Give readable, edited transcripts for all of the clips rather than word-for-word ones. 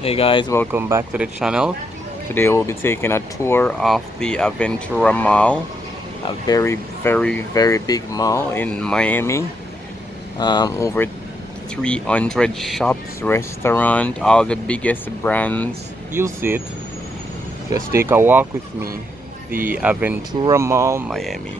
Hey guys, welcome back to the channel. Today we'll be taking a tour of the Aventura Mall, a very big mall in Miami. Over 300 shops, restaurant, all the biggest brands. You'll see it. Just take a walk with me. The Aventura Mall, Miami.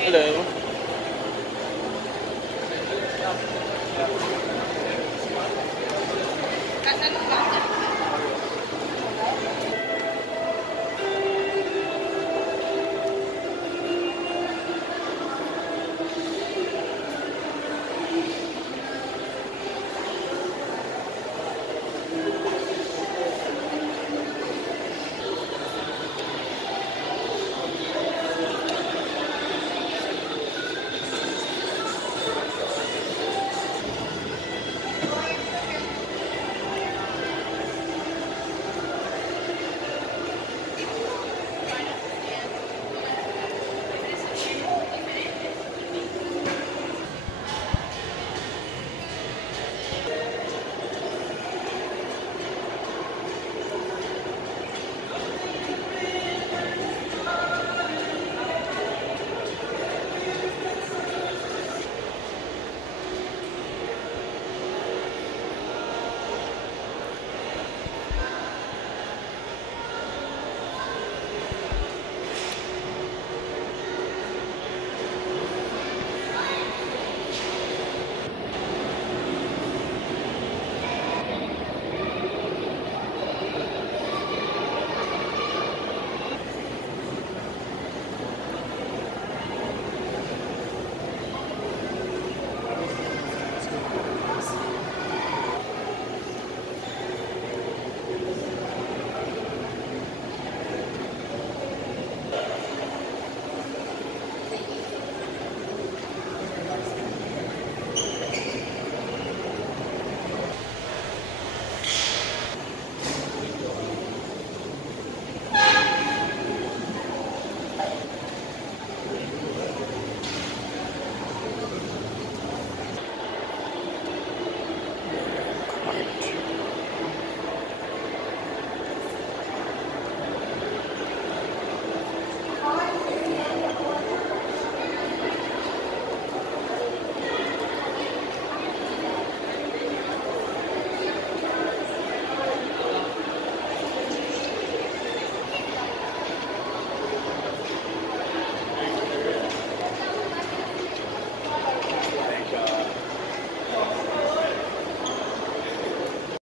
Hello.